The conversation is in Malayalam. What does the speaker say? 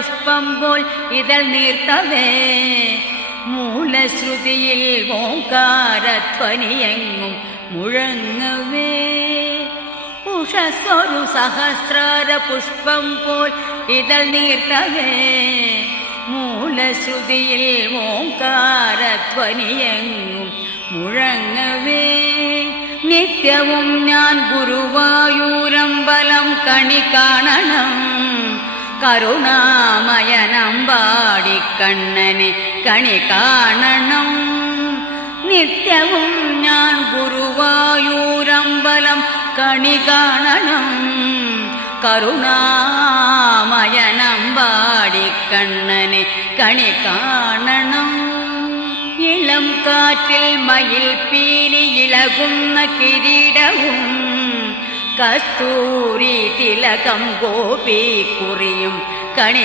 പുഷ്പം പോൽ ഇതൾ നീർത്തവേ മൂലശ്രുതിയിൽ ഓംകാരധ്വനിയെങ്ങും മുഴങ്ങവേ ഉഷസ്സൊരു സഹസ്രാര പുഷ്പം പോൽ ഇതൾ നീർത്തവേ മൂലശ്രുതിയിൽ ഓംകാരധ്വനിയെങ്ങും മുഴങ്ങവേ നിത്യവും ഞാൻ ഗുരുവായൂരമ്പലം കണി കാണണം കരുണാമയനമ്പാടിക്കണ്ണനെ കണി കാണണം നിത്യവും ഞാൻ ഗുരുവായൂരമ്പലം കണി കാണണം കരുണാമയനമ്പാടിക്കണ്ണനെ കണി കാണണം ഇളം കാറ്റിൽ മയിൽ പീലി ഇളകുന്ന കിരീടവും കസ്തൂരി തിലകം ഗോപി കുറിയും കണി